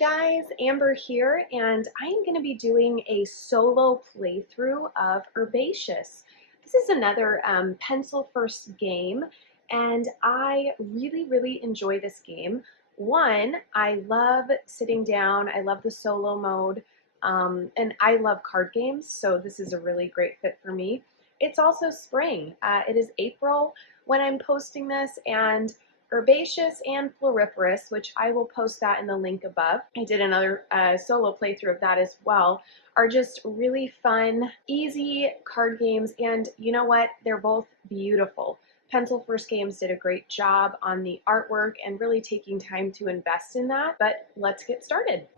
guys, Amber here, and I am going to be doing a solo playthrough of Herbaceous. This is another pencil first game, and I really enjoy this game. One, I love sitting down, I love the solo mode, and I love card games, so this is a really great fit for me. It's also spring. It is April when I'm posting this, and Herbaceous and Floriferous, which I will post that in the link above. I did another solo playthrough of that as well, are just really fun, easy card games, and you know what? They're both beautiful. Pencil First Games did a great job on the artwork and really taking time to invest in that, but let's get started.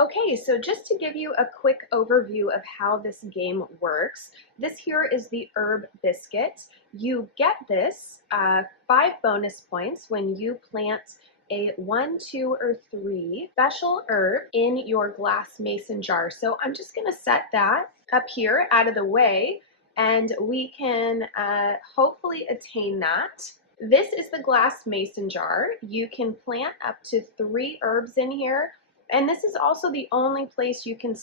Okay, so just to give you a quick overview of how this game works, this here is the herb biscuit. You get this 5 bonus points when you plant a 1, 2, or 3 special herb in your glass mason jar. So I'm just going to set that up here out of the way, and we can hopefully attain that. This is the glass mason jar. You can plant up to 3 herbs in here. And this is also the only place you can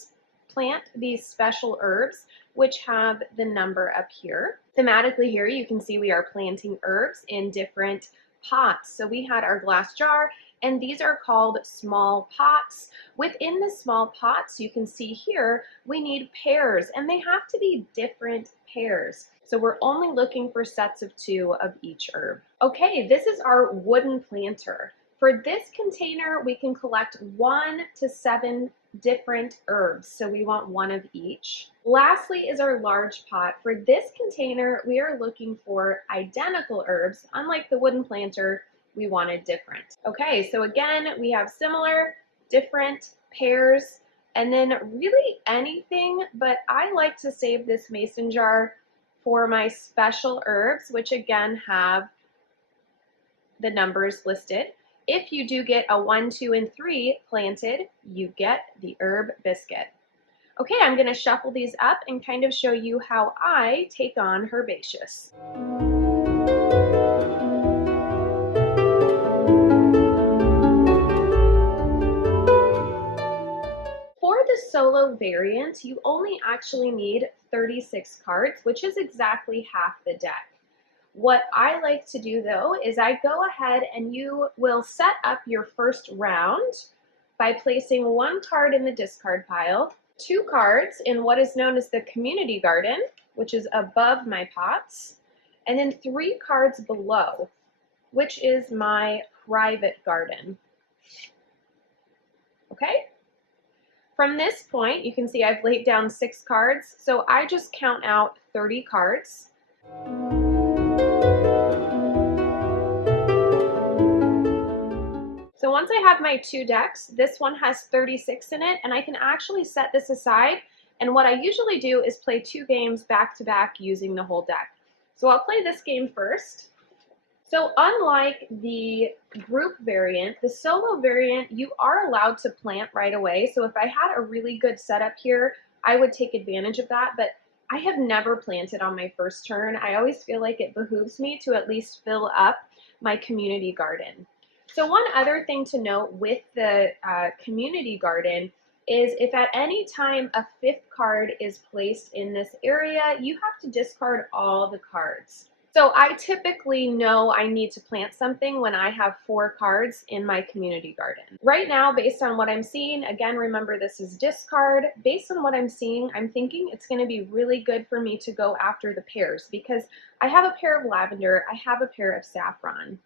plant these special herbs, which have the number up here. Thematically here, you can see we are planting herbs in different pots. So we had our glass jar, and these are called small pots. Within the small pots, you can see here, we need pairs, and they have to be different pairs. So we're only looking for sets of 2 of each herb. Okay, this is our wooden planter. For this container, we can collect 1 to 7 different herbs, so we want 1 of each. Lastly is our large pot. For this container, we are looking for identical herbs. Unlike the wooden planter, we wanted different. Okay, so again, we have similar, different pairs, and then really anything, but I like to save this mason jar for my special herbs, which again have the numbers listed. If you do get a 1, 2, and 3 planted, you get the herb biscuit. Okay, I'm going to shuffle these up and kind of show you how I take on Herbaceous. For the solo variant, you only actually need 36 cards, which is exactly half the deck. What I like to do though is I go ahead and you will set up your first round by placing 1 card in the discard pile, 2 cards in what is known as the community garden, which is above my pots, and then 3 cards below, which is my private garden. Okay? From this point, you can see I've laid down 6 cards, so I just count out 30 cards. So once I have my 2 decks, this one has 36 in it, and I can actually set this aside. And what I usually do is play 2 games back to back using the whole deck. So I'll play this game first. So unlike the group variant, the solo variant, you are allowed to plant right away. So if I had a really good setup here, I would take advantage of that, but I have never planted on my first turn. I always feel like it behooves me to at least fill up my community garden. So one other thing to note with the community garden is if at any time a 5th card is placed in this area, you have to discard all the cards. So I typically know I need to plant something when I have 4 cards in my community garden. Right now, based on what I'm seeing, again, remember this is discard. Based on what I'm seeing, I'm thinking it's going to be really good for me to go after the pairs because I have a pair of lavender, I have a pair of saffron.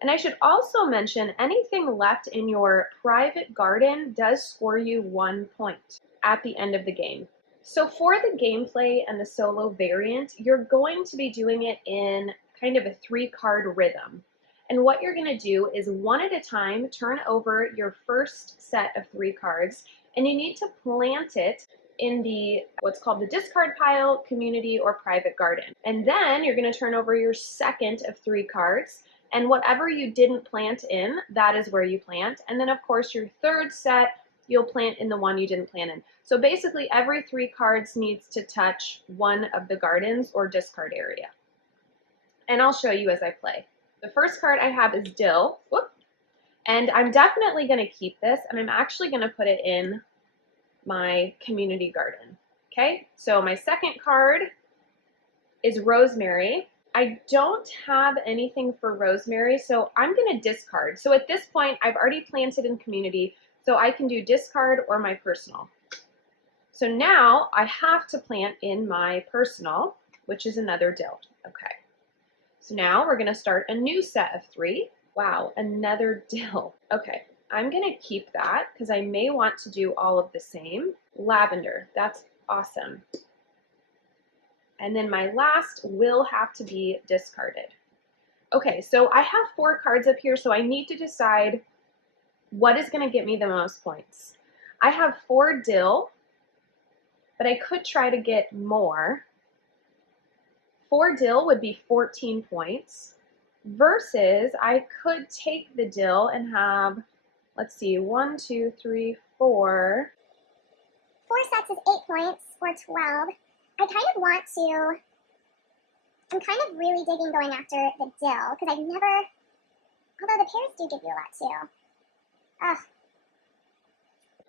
And I should also mention anything left in your private garden does score you 1 point at the end of the game. So for the gameplay and the solo variant, you're going to be doing it in kind of a 3-card rhythm. And what you're going to do is 1 at a time turn over your first set of 3 cards, and you need to plant it in the what's called the discard pile, community, or private garden. And then you're going to turn over your second of 3 cards, and whatever you didn't plant in, that is where you plant. And then of course your third set, you'll plant in the one you didn't plant in. So basically every 3 cards needs to touch one of the gardens or discard area. And I'll show you as I play. The first card I have is dill. Whoop. And I'm definitely going to keep this, and I'm actually going to put it in my community garden. Okay, so my second card is rosemary. I don't have anything for rosemary, so I'm going to discard. So at this point, I've already planted in community, so I can do discard or my personal. So now I have to plant in my personal, which is another dill. Okay, so now we're going to start a new set of 3. Wow, another dill. Okay, I'm going to keep that because I may want to do all of the same. Lavender, that's awesome. And then my last will have to be discarded. Okay, so I have 4 cards up here, so I need to decide what is going to get me the most points. I have 4 dill, but I could try to get more. 4 dill would be 14 points, versus I could take the dill and have, let's see, 1, 2, 3, 4. 4 sets is 8 points, or 12. I kind of want to, I'm kind of really digging going after the dill, because I've never, although the pears do give you a lot too. Ugh.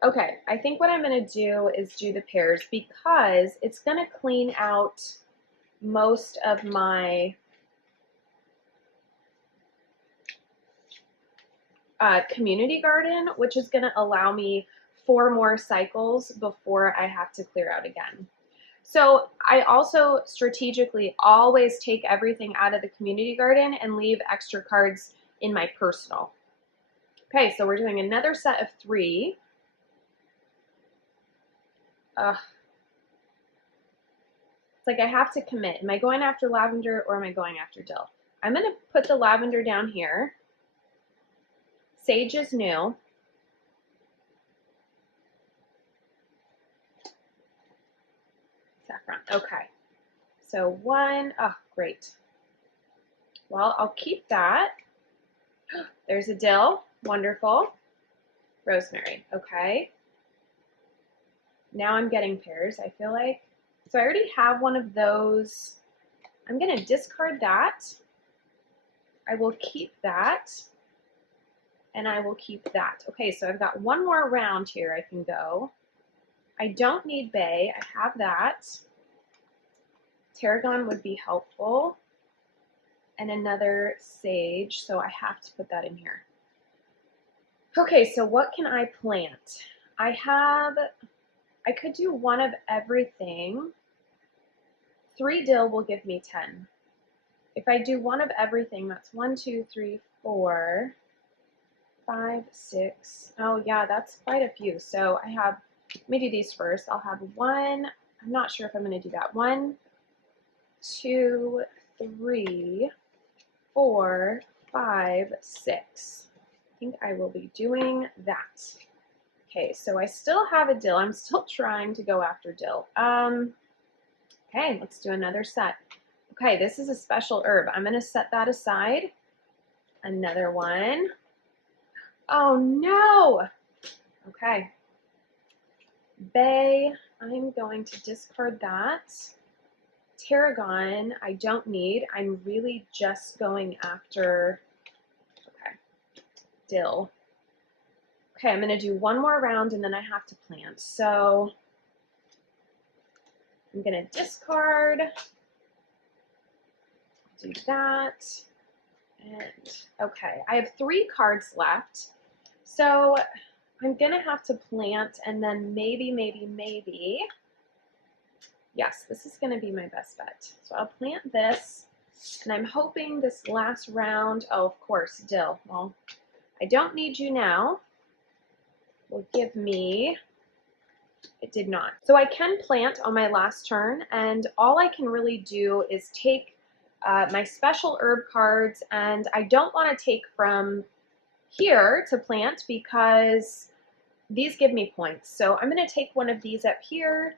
Okay, I think what I'm going to do is do the pears because it's going to clean out most of my community garden, which is going to allow me 4 more cycles before I have to clear out again. So I also strategically always take everything out of the community garden and leave extra cards in my personal. Okay, so we're doing another set of 3. It's like I have to commit. Am I going after lavender or am I going after dill? I'm going to put the lavender down here. Sage is new. Saffron. Okay. So 1. Oh, great. Well, I'll keep that. There's a dill. Wonderful. Rosemary. Okay. Now I'm getting pears, I feel like. So I already have one of those. I'm going to discard that. I will keep that. And I will keep that. Okay, so I've got 1 more round here I can go. I don't need bay. I have that. Tarragon would be helpful. And another sage, so I have to put that in here. Okay, so what can I plant? I could do 1 of everything. 3 dill will give me 10. If I do 1 of everything, that's 1, 2, 3, 4, 5, 6. Oh yeah, that's quite a few. So I have, let me do these first. I'll have 1, I'm not sure if I'm going to do that. 1, 2, 3, 4, 5, 6. I think I will be doing that. Okay, so I still have a dill. I'm still trying to go after dill. Okay, let's do another set. Okay, this is a special herb. I'm going to set that aside. Another one. Oh no! Okay. Bay, I'm going to discard that. Tarragon, I don't need. I'm really just going after, okay, dill. Okay, I'm going to do 1 more round and then I have to plant. So I'm going to discard, do that, and okay, I have 3 cards left. So I'm going to have to plant and then maybe, yes, this is going to be my best bet. So I'll plant this, and I'm hoping this last round, oh, of course, dill. Well, I don't need you now. Will give me, it did not. So I can plant on my last turn, and all I can really do is take my special herb cards, and I don't want to take from here to plant because these give me points. So I'm going to take one of these up here,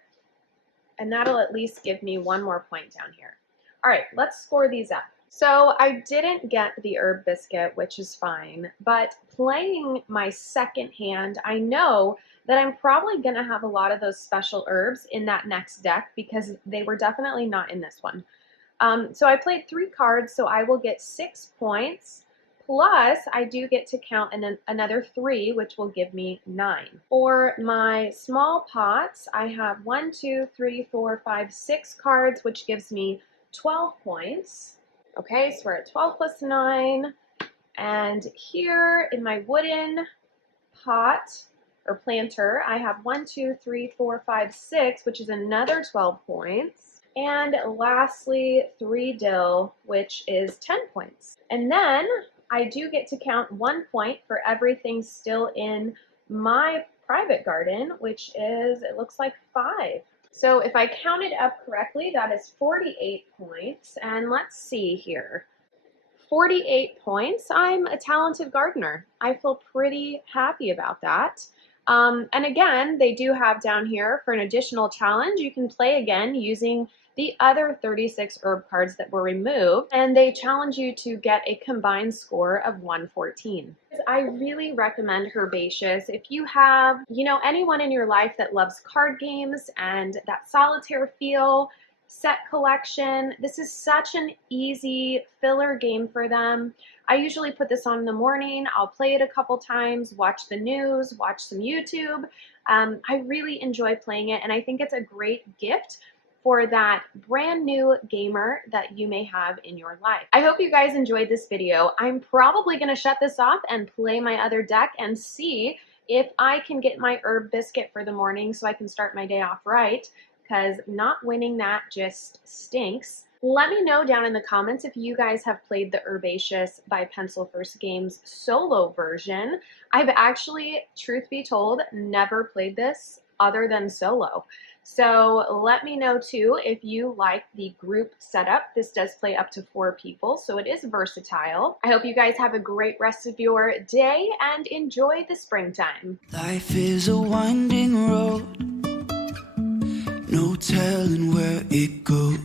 and that'll at least give me 1 more point down here. All right, let's score these up. So I didn't get the herb biscuit, which is fine, but playing my second hand, I know that I'm probably going to have a lot of those special herbs in that next deck because they were definitely not in this one. So I played 3 cards, so I will get 6 points. Plus, I do get to count another 3, which will give me 9. For my small pots, I have 1, 2, 3, 4, 5, 6 cards, which gives me 12 points. Okay, so we're at 12 plus 9. And here in my wooden pot or planter, I have 1, 2, 3, 4, 5, 6, which is another 12 points. And lastly, 3 dill, which is 10 points. And then I do get to count 1 point for everything still in my private garden, which is, it looks like 5. So if I counted up correctly, that is 48 points. And let's see here. 48 points. I'm a talented gardener. I feel pretty happy about that. And again, they do have down here for an additional challenge, you can play again using the other 36 herb cards that were removed, and they challenge you to get a combined score of 114. I really recommend Herbaceous. If you have, anyone in your life that loves card games and that solitaire feel, set collection, this is such an easy filler game for them. I usually put this on in the morning. I'll play it a couple times, watch the news, watch some YouTube. I really enjoy playing it, and I think it's a great gift for that brand new gamer that you may have in your life. I hope you guys enjoyed this video. I'm probably gonna shut this off and play my other deck and see if I can get my herb biscuit for the morning so I can start my day off right, because not winning that just stinks. Let me know down in the comments if you guys have played the Herbaceous by Pencil First Games solo version. I've actually, truth be told, never played this other than solo. So let me know too if you like the group setup. This does play up to 4 people, so it is versatile. I hope you guys have a great rest of your day and enjoy the springtime. Life is a winding road, no telling where it goes.